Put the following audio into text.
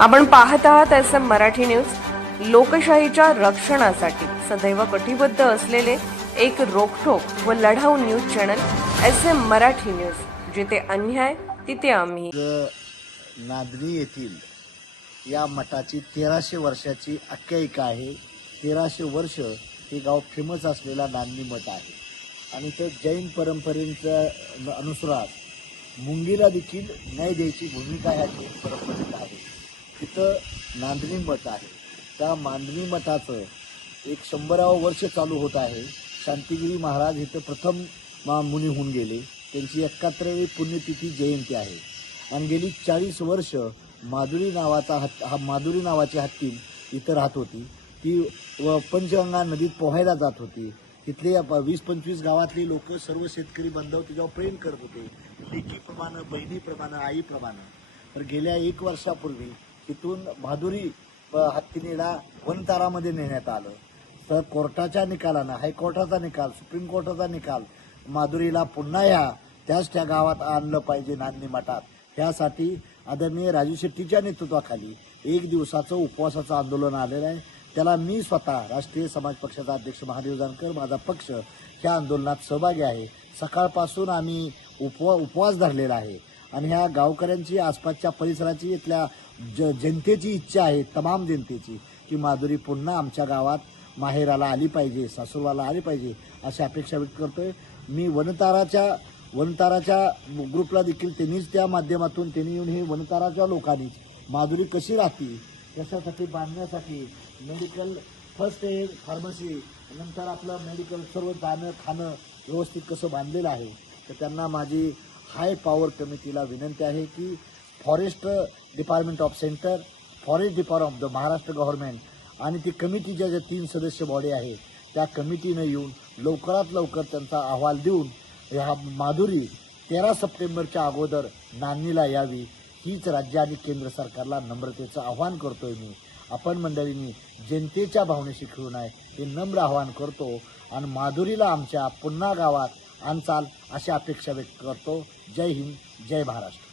आपण पाहत आहात SM मराठी न्यूज। लोकशाहीच्या रक्षणासाठी सदैव कटिबद्ध असलेले एक रोखठोक व लढाऊ news channel SM Marathi news. जिथे अन्याय तिथे आम्ही। नांदणी येथील या मठाची 1300 वर्षाची आख्यायिका आहे। 1300 वर्ष हे गाव फेमस असलेला नांदणी मठ आहे आणि तो जैन परंपरेच्या अनुसार मुंगीला देखील न्याय द्यायची भूमिका ह्या जैन परंपरेत आहे। तिथं नांदणी मठ आहे। त्या नांदणी मठाचं एक 100वे वर्ष चालू होत आहे। शांतिगिरी महाराज इथं प्रथम मुनी होऊन गेले। त्यांची 71वी पुण्यतिथी जयंती आहे आणि गेली 40 वर्ष माधुरी नावाची हत्तीम इथं राहत होती। ती पंचगंगा नदीत पोहायला जात होती। तिथले 20-25 गावातली लोक सर्व शेतकरी बांधव तिच्यावर प्रेम करत होते, लेकीप्रमाणे, बहिणीप्रमाणे, आईप्रमाणे। तर गेल्या 1 वर्षापूर्वी तिथून माधुरी हत्तीनेला वनतारामध्ये नेण्यात आलं। तर कोर्टाच्या निकालानं, हायकोर्टाचा निकाल, सुप्रीम कोर्टाचा निकाल, माधुरीला पुन्हा त्या गावात आणलं पाहिजे नांदणी मठात। त्यासाठी आदरणीय राजू शेट्टीच्या नेतृत्वाखाली 1 दिवसाचं उपवासाचं आंदोलन आलेलं आहे। त्याला मी स्वतः राष्ट्रीय समाज पक्षाचा अध्यक्ष महादेव जानकर, माझा पक्ष ह्या आंदोलनात सहभागी आहे। सकाळपासून आम्ही उपवास धरलेला आहे आणि ह्या गावकऱ्यांची, आसपासच्या परिसराची, इथल्या जनतेची इच्छा आहे, तमाम जनतेची, की माधुरी पुन्हा आमच्या गावात माहेराला आली पाहिजे, सासूरवाला आली पाहिजे अशी अपेक्षा व्यक्त करतोय। मी वनताराच्या ग्रुपला देखील त्यांनीच त्या माध्यमातून त्यांनी येऊन हे वनताराच्या लोकांनीच माधुरी कशी राहते त्यासाठी बांधण्यासाठी मेडिकल, फर्स्ट एड, फार्मसी, नंतर आपलं मेडिकल सर्व जाणं खाणं व्यवस्थित कसं बांधलेलं आहे। तर त्यांना माझी हाय पॉवर कमिटीला विनंती आहे की forest department of centre, forest department of the Maharashtra government आणि ती कमिटीच्या ज्या 3 सदस्य बॉडी आहे त्या कमिटीनं येऊन लवकरात लवकर त्यांचा अहवाल देऊन ह्या माधुरी 13 सप्टेंबरच्या अगोदर नांदणीला यावी हीच राज्य आणि केंद्र सरकारला नम्रतेचं आव्हान करतोय मी। आपण मंडळींनी जनतेच्या भावनेशी खेळू नये हे नम्र आवाहन करतो आणि माधुरीला आमच्या पुन्हा गावात आणचाल अशी अपेक्षा व्यक्त करतो। जय हिंद, जय महाराष्ट्र।